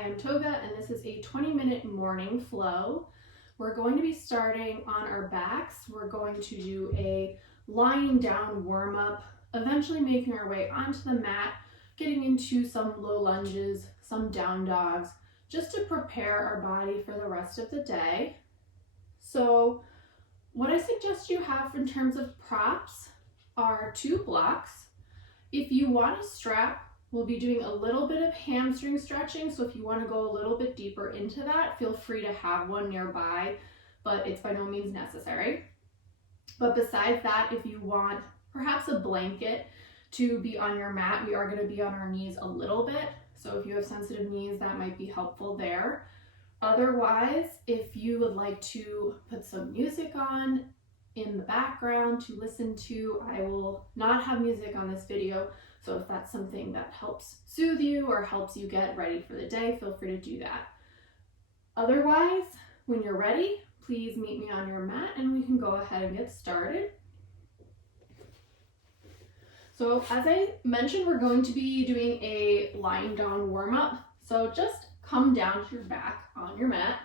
I am Toga, and this is a 20-minute morning flow. We're going to be starting on our backs. We're going to do a lying down warm-up, eventually making our way onto the mat, getting into some low lunges, some down dogs, just to prepare our body for the rest of the day. So what I suggest you have in terms of props are 2 blocks. If you want a strap, we'll be doing a little bit of hamstring stretching, so if you want to go a little bit deeper into that, feel free to have one nearby, but it's by no means necessary. But besides that, if you want perhaps a blanket to be on your mat, we are going to be on our knees a little bit, so if you have sensitive knees, that might be helpful there. Otherwise, if you would like to put some music on in the background to listen to, I will not have music on this video, so if that's something that helps soothe you or helps you get ready for the day, feel free to do that. Otherwise, when you're ready, please meet me on your mat and we can go ahead and get started. So as I mentioned, we're going to be doing a lying down warm-up. So just come down to your back on your mat.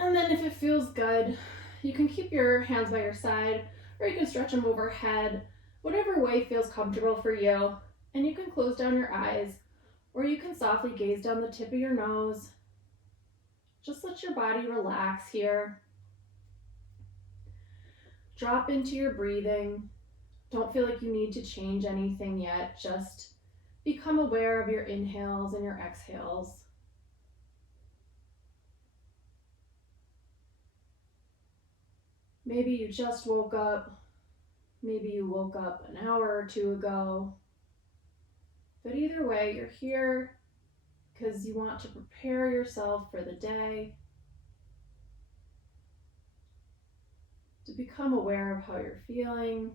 And then if it feels good, you can keep your hands by your side, or you can stretch them overhead, whatever way feels comfortable for you. And you can close down your eyes, or you can softly gaze down the tip of your nose. Just let your body relax here. Drop into your breathing. Don't feel like you need to change anything yet. Just become aware of your inhales and your exhales. Maybe you just woke up. Maybe you woke up an hour or 2 ago. But either way, you're here because you want to prepare yourself for the day, to become aware of how you're feeling,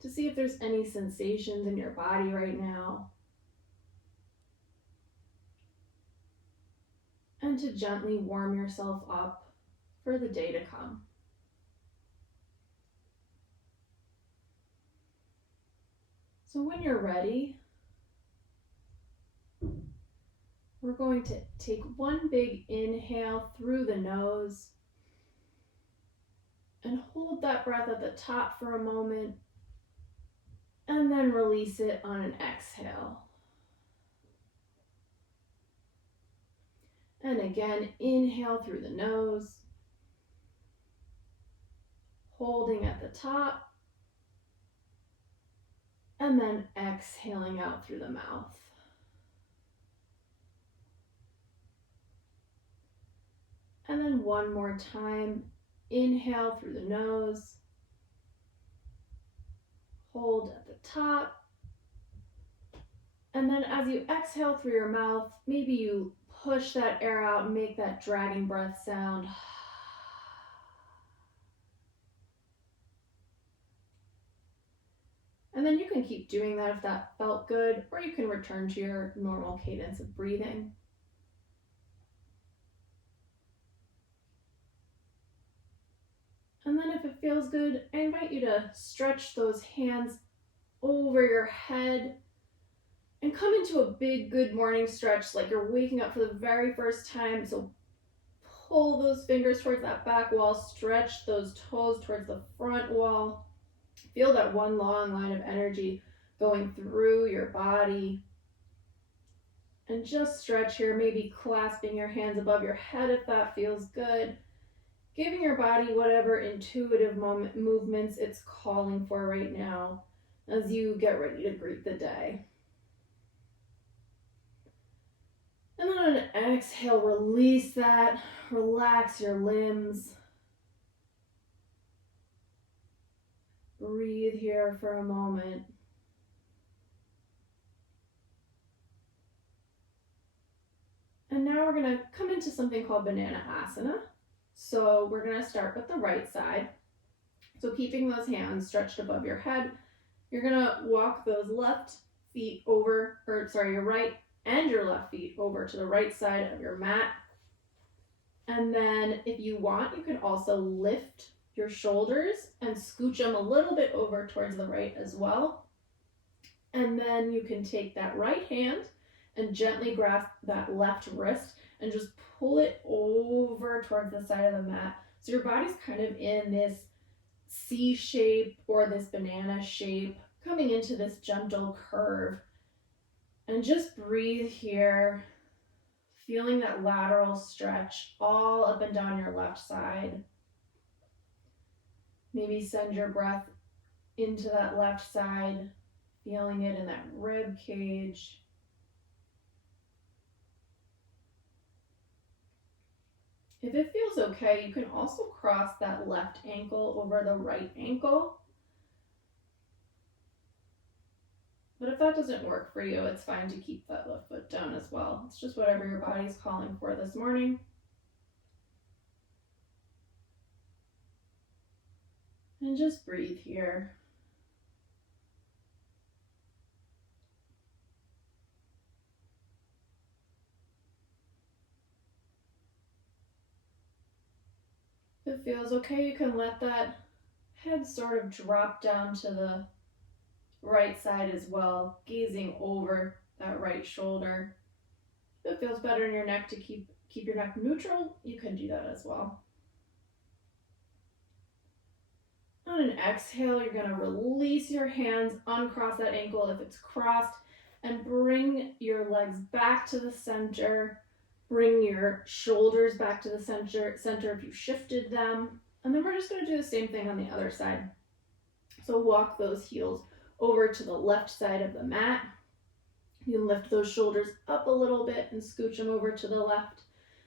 to see if there's any sensations in your body right now, and to gently warm yourself up for the day to come. So when you're ready, we're going to take one big inhale through the nose and hold that breath at the top for a moment, and then release it on an exhale. And again, inhale through the nose, holding at the top, and then exhaling out through the mouth. And then one more time, inhale through the nose, hold at the top, and then as you exhale through your mouth, maybe you push that air out and make that dragon breath sound. And then you can keep doing that if that felt good, or you can return to your normal cadence of breathing. And then if it feels good, I invite you to stretch those hands over your head and come into a big good morning stretch like you're waking up for the very first time. So pull those fingers towards that back wall, stretch those toes towards the front wall. Feel that one long line of energy going through your body. And just stretch here, maybe clasping your hands above your head if that feels good. Giving your body whatever intuitive movements it's calling for right now as you get ready to greet the day. And then on an exhale, release that, relax your limbs. Breathe here for a moment. And now we're going to come into something called Banana Asana. So we're going to start with the right side. So keeping those hands stretched above your head, you're going to walk those your right and your left feet over to the right side of your mat. And then if you want, you can also lift your shoulders and scooch them a little bit over towards the right as well. And then you can take that right hand and gently grasp that left wrist and just pull it over towards the side of the mat. So your body's kind of in this C shape or this banana shape, coming into this gentle curve. And just breathe here, feeling that lateral stretch all up and down your left side. Maybe send your breath into that left side, feeling it in that rib cage. If it feels okay, you can also cross that left ankle over the right ankle. But if that doesn't work for you, it's fine to keep that left foot down as well. It's just whatever your body's calling for this morning. And just breathe here. If it feels okay, you can let that head sort of drop down to the right side as well, gazing over that right shoulder. If it feels better in your neck to keep your neck neutral, you can do that as well. On an exhale, you're going to release your hands, uncross that ankle if it's crossed, and bring your legs back to the center. Bring your shoulders back to the center if you shifted them. And then we're just going to do the same thing on the other side. So walk those heels over to the left side of the mat. You can lift those shoulders up a little bit and scooch them over to the left.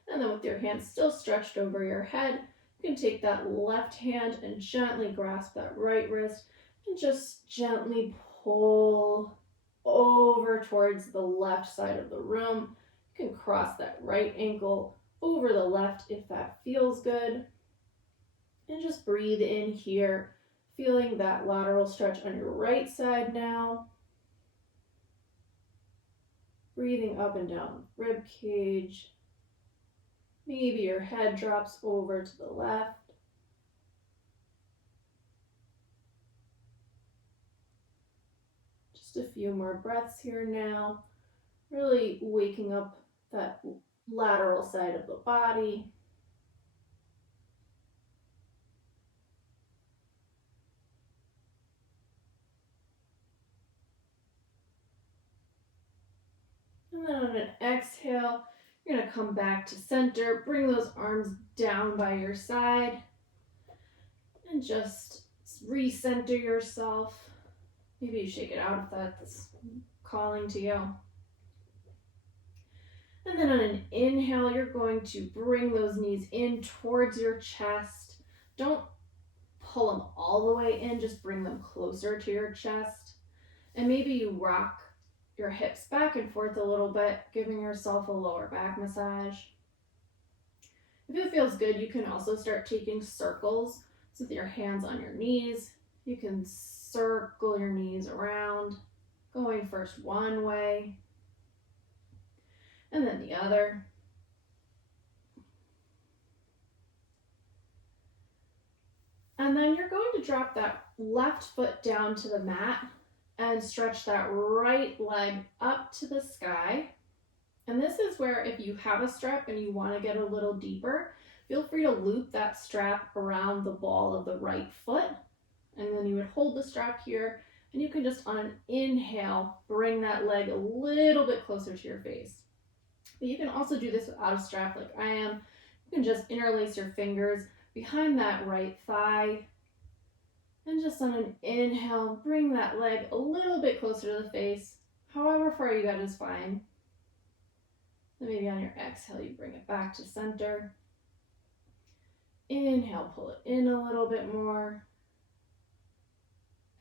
And then with your hands still stretched over your head, you can take that left hand and gently grasp that right wrist and just gently pull over towards the left side of the room. You can cross that right ankle over the left if that feels good. And just breathe in here, feeling that lateral stretch on your right side now. Breathing up and down the rib cage. Maybe your head drops over to the left. Just a few more breaths here now. Really waking up that lateral side of the body. And then on an exhale, you're going to come back to center. Bring those arms down by your side. And just recenter yourself. Maybe you shake it out if that's calling to you. And then on an inhale, you're going to bring those knees in towards your chest. Don't pull them all the way in, just bring them closer to your chest. And maybe you rock your hips back and forth a little bit, giving yourself a lower back massage. If it feels good, you can also start taking circles with your hands on your knees. You can circle your knees around, going first one way and then the other. And then you're going to drop that left foot down to the mat and stretch that right leg up to the sky. And this is where if you have a strap and you want to get a little deeper, feel free to loop that strap around the ball of the right foot. And then you would hold the strap here, and you can just on an inhale, bring that leg a little bit closer to your face. But you can also do this without a strap like I am. You can just interlace your fingers behind that right thigh. And just on an inhale, bring that leg a little bit closer to the face. However far you got is fine. Then maybe on your exhale, you bring it back to center. Inhale, pull it in a little bit more.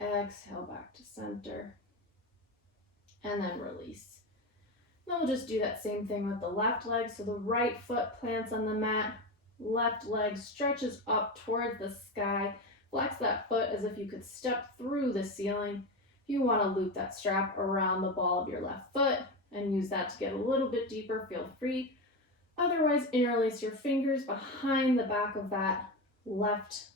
Exhale, back to center. And then release. Then we'll just do that same thing with the left leg. So the right foot plants on the mat. Left leg stretches up towards the sky. Flex that foot as if you could step through the ceiling. If you want to loop that strap around the ball of your left foot and use that to get a little bit deeper, feel free. Otherwise, interlace your fingers behind the back of that left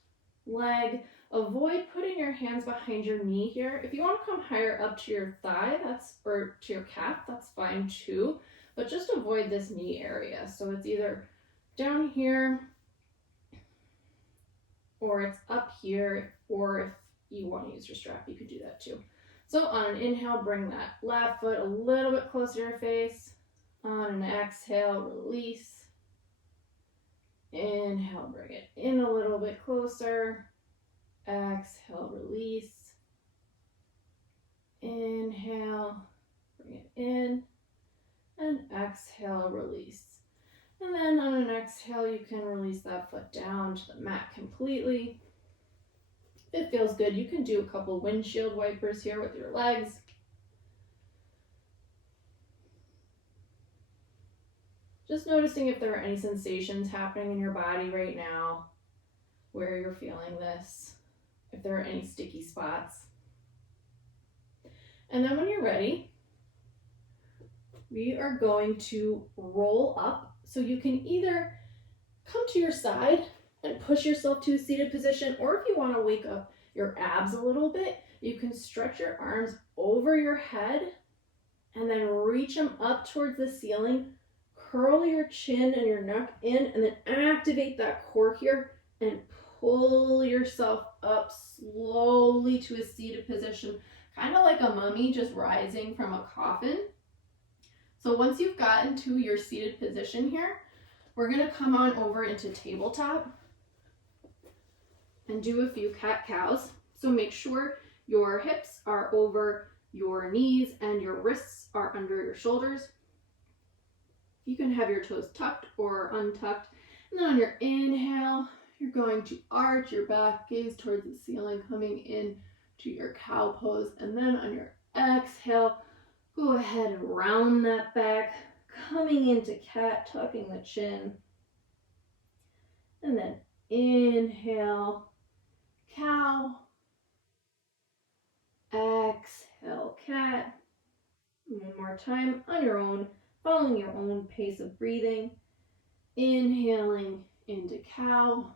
leg. Avoid putting your hands behind your knee here. If you want to come higher up to your thigh, or to your calf, that's fine too. But just avoid this knee area. So it's either down here, or it's up here, or if you want to use your strap, you could do that too. So on an inhale, bring that left foot a little bit closer to your face. On an exhale, release. Inhale, bring it in a little bit closer. Exhale, release. Inhale, bring it in. And exhale, release. And then on an exhale, you can release that foot down to the mat completely. If it feels good, you can do a couple windshield wipers here with your legs. Just noticing if there are any sensations happening in your body right now, where you're feeling this, if there are any sticky spots. And then when you're ready, we are going to roll up. So you can either come to your side and push yourself to a seated position, or if you want to wake up your abs a little bit, you can stretch your arms over your head and then reach them up towards the ceiling. Curl your chin and your neck in, and then activate that core here and pull yourself up slowly to a seated position, kind of like a mummy just rising from a coffin. So once you've gotten to your seated position here, we're going to come on over into tabletop and do a few cat-cows. So make sure your hips are over your knees and your wrists are under your shoulders. You can have your toes tucked or untucked. And then on your inhale, you're going to arch your back, gaze towards the ceiling, coming in to your cow pose. And then on your exhale, go ahead and round that back, coming into cat, tucking the chin. And then inhale, cow. Exhale, cat. One more time on your own, following your own pace of breathing. Inhaling into cow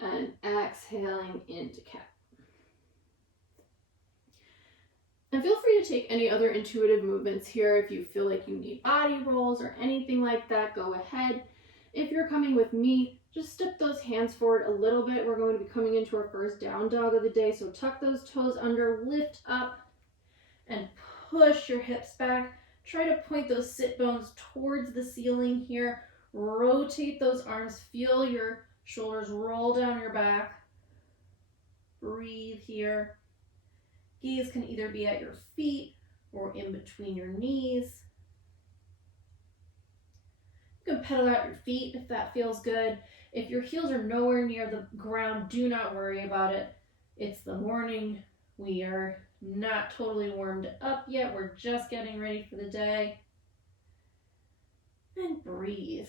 and exhaling into cat. And feel free to take any other intuitive movements here. If you feel like you need body rolls or anything like that, go ahead. If you're coming with me, just step those hands forward a little bit. We're going to be coming into our first down dog of the day. So tuck those toes under, lift up, and push your hips back. Try to point those sit bones towards the ceiling here. Rotate those arms. Feel your shoulders roll down your back. Breathe here. Gaze can either be at your feet or in between your knees. You can pedal out your feet if that feels good. If your heels are nowhere near the ground, do not worry about it. It's the morning. We are not totally warmed up yet. We're just getting ready for the day. And breathe.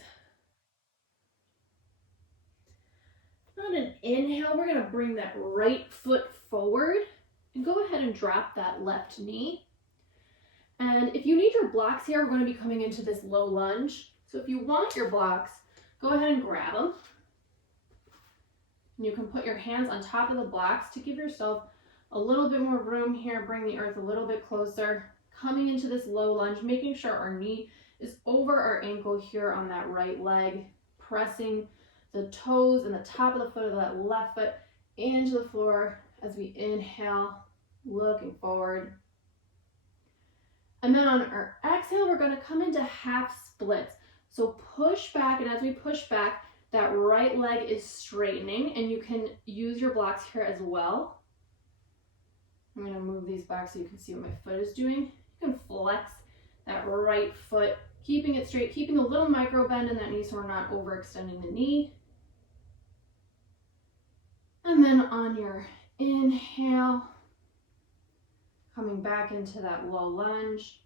On an inhale, we're going to bring that right foot forward and go ahead and drop that left knee. And if you need your blocks here, we're going to be coming into this low lunge. So if you want your blocks, go ahead and grab them. And you can put your hands on top of the blocks to give yourself a little bit more room here. Bring the earth a little bit closer. Coming into this low lunge, making sure our knee is over our ankle here on that right leg. Pressing the toes and the top of the foot of that left foot into the floor as we inhale, looking forward. And then on our exhale, we're going to come into half splits. So push back, and as we push back, that right leg is straightening, and you can use your blocks here as well. I'm going to move these back so you can see what my foot is doing. You can flex that right foot, keeping it straight, keeping a little micro bend in that knee so we're not overextending the knee. And then on your inhale, coming back into that low lunge.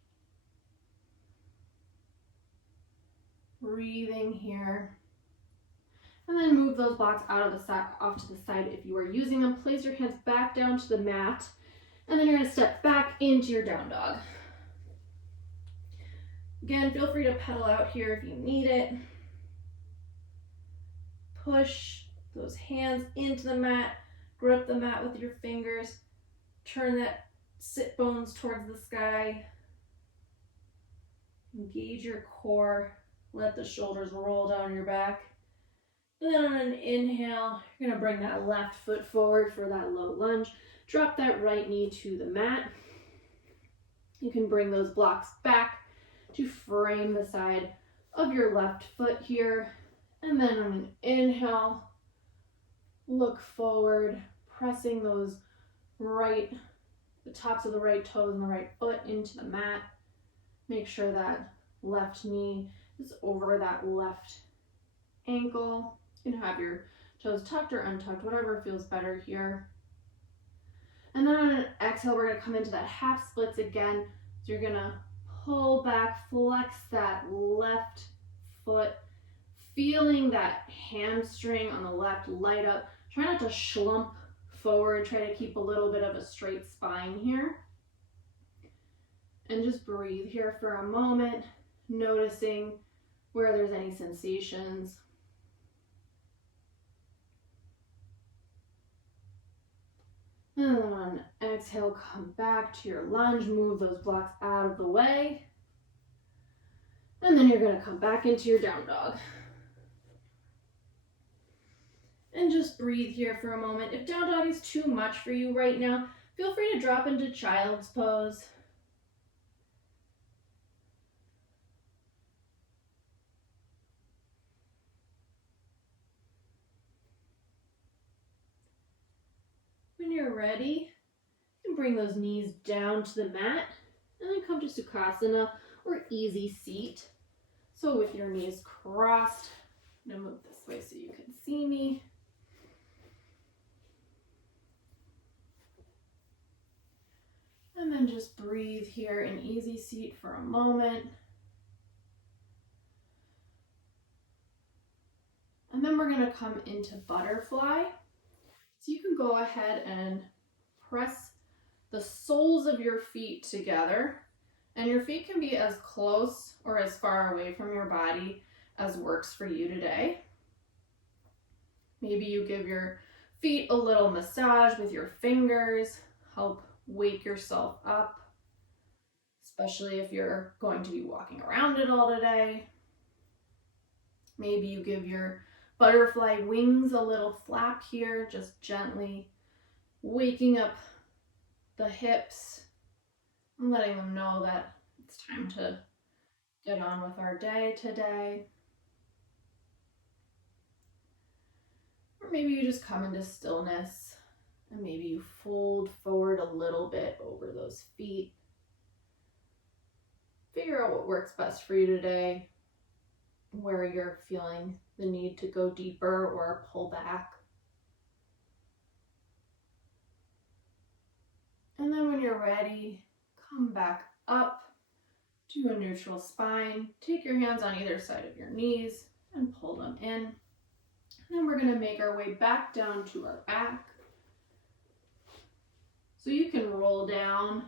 Breathing here. And then move those blocks out of the side, off to the side if you are using them. Place your hands back down to the mat. And then you're going to step back into your down dog. Again, feel free to pedal out here if you need it. Push those hands into the mat, grip the mat with your fingers, turn that sit bones towards the sky, engage your core, let the shoulders roll down your back. And then on an inhale, you're gonna bring that left foot forward for that low lunge, drop that right knee to the mat. You can bring those blocks back to frame the side of your left foot here. And then on an inhale, look forward, pressing the tops of the right toes and the right foot into the mat. Make sure that left knee is over that left ankle. You can have your toes tucked or untucked, whatever feels better here. And then on an exhale, we're gonna come into that half splits again. So you're gonna pull back, flex that left foot, feeling that hamstring on the left light up. Try not to schlump forward, try to keep a little bit of a straight spine here. And just breathe here for a moment, noticing where there's any sensations. And then on exhale, come back to your lunge, move those blocks out of the way. And then you're gonna come back into your down dog. And just breathe here for a moment. If down dog is too much for you right now, feel free to drop into child's pose. When you're ready, you can bring those knees down to the mat and then come to Sukhasana or easy seat. So with your knees crossed, I'm gonna move this way so you can see me. And then just breathe here in easy seat for a moment. And then we're gonna come into butterfly. So you can go ahead and press the soles of your feet together, and your feet can be as close or as far away from your body as works for you today. Maybe you give your feet a little massage with your fingers, help wake yourself up, especially if you're going to be walking around it all today. Maybe you give your butterfly wings a little flap here, just gently waking up the hips and letting them know that it's time to get on with our day today. Or maybe you just come into stillness and maybe you fold forward a little bit over those feet. Figure out what works best for you today, where you're feeling the need to go deeper or pull back. And then when you're ready, come back up to a neutral spine. Take your hands on either side of your knees and pull them in. And then we're going to make our way back down to our back. So you can roll down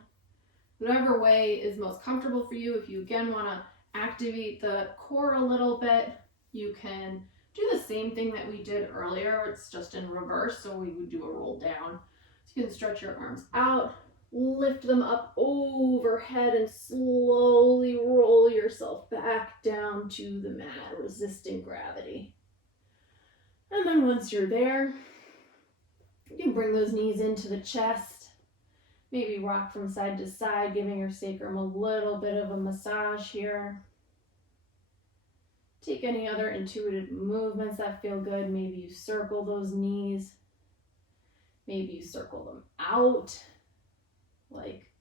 whatever way is most comfortable for you. If you again want to activate the core a little bit, you can do the same thing that we did earlier. It's just in reverse, so we would do a roll down. So you can stretch your arms out, lift them up overhead, and slowly roll yourself back down to the mat, resisting gravity. And then once you're there, you can bring those knees into the chest, maybe rock from side to side, giving your sacrum a little bit of a massage here. Take any other intuitive movements that feel good. Maybe you circle those knees. Maybe you circle them out like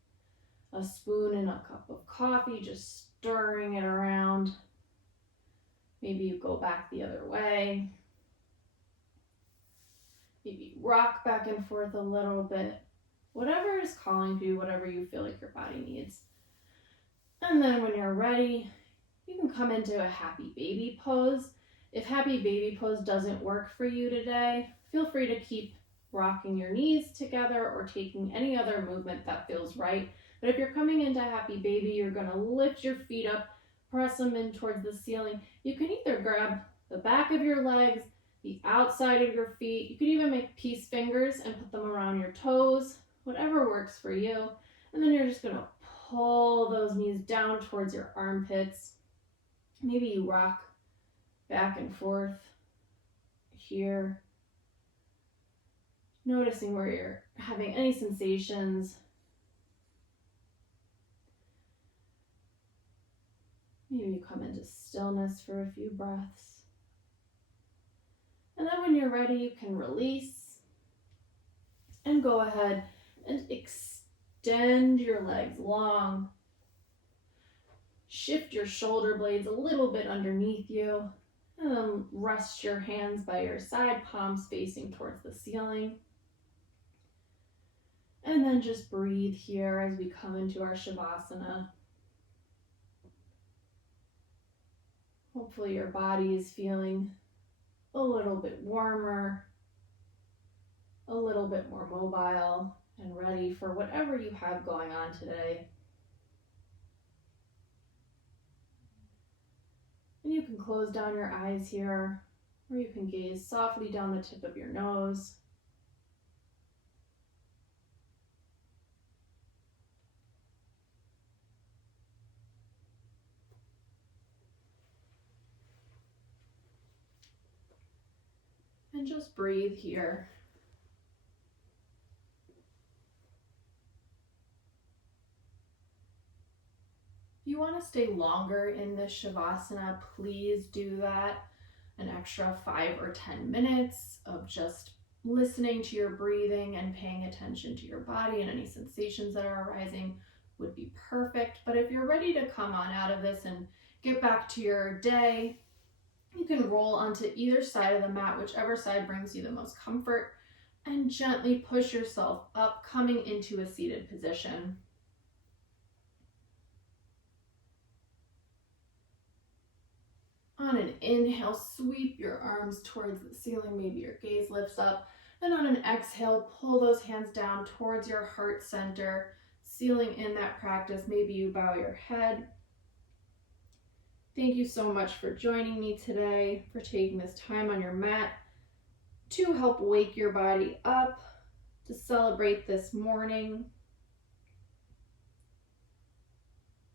a spoon in a cup of coffee, just stirring it around. Maybe you go back the other way. Maybe you rock back and forth a little bit. Whatever is calling to you, whatever you feel like your body needs. And then when you're ready, you can come into a happy baby pose. If happy baby pose doesn't work for you today, feel free to keep rocking your knees together or taking any other movement that feels right. But if you're coming into happy baby, you're going to lift your feet up, press them in towards the ceiling. You can either grab the back of your legs, the outside of your feet. You could even make peace fingers and put them around your toes, whatever works for you. And then you're just gonna pull those knees down towards your armpits. Maybe you rock back and forth here, noticing where you're having any sensations. Maybe you come into stillness for a few breaths. And then when you're ready, you can release and go ahead and extend your legs long. Shift your shoulder blades a little bit underneath you, and then rest your hands by your side, palms facing towards the ceiling. And then just breathe here as we come into our Shavasana. Hopefully your body is feeling a little bit warmer, a little bit more mobile, and ready for whatever you have going on today. And you can close down your eyes here, or you can gaze softly down the tip of your nose. And just breathe here. If you want to stay longer in this Shavasana, please do that. An extra 5 or 10 minutes of just listening to your breathing and paying attention to your body and any sensations that are arising would be perfect. But if you're ready to come on out of this and get back to your day, you can roll onto either side of the mat, whichever side brings you the most comfort, and gently push yourself up, coming into a seated position. On an inhale, sweep your arms towards the ceiling, maybe your gaze lifts up. And on an exhale, pull those hands down towards your heart center, sealing in that practice. Maybe you bow your head. Thank you so much for joining me today, for taking this time on your mat to help wake your body up, to celebrate this morning,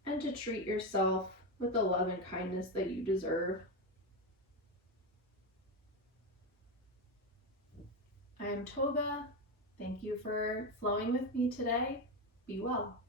and to treat yourself with the love and kindness that you deserve. I am Toga. Thank you for flowing with me today. Be well.